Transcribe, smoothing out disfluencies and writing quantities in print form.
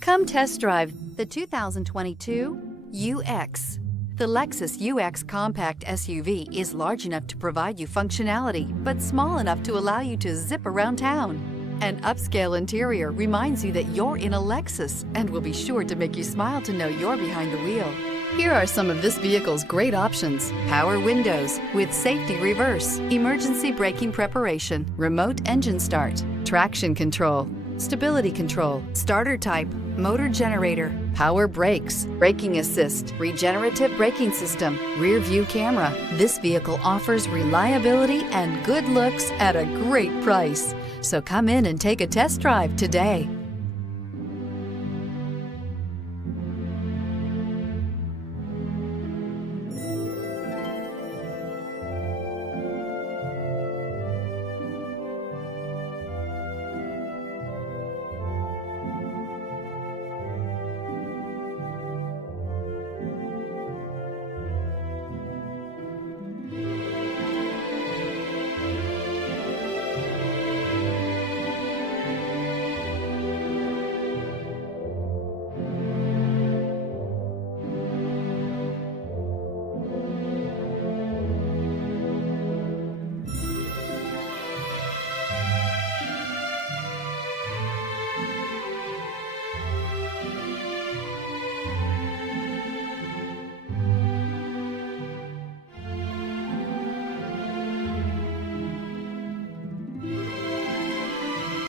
Come test drive the 2022 UX. The Lexus UX compact SUV is large enough to provide you functionality, but small enough to allow you to zip around town. An upscale interior reminds you that you're in a Lexus and will be sure to make you smile to know you're behind the wheel. Here are some of this vehicle's great options: power windows with safety reverse, emergency braking preparation, remote engine start, traction control, stability control, starter type, motor generator, power brakes, braking assist, regenerative braking system, rear view camera. This vehicle offers reliability and good looks at a great price. So come in and take a test drive today.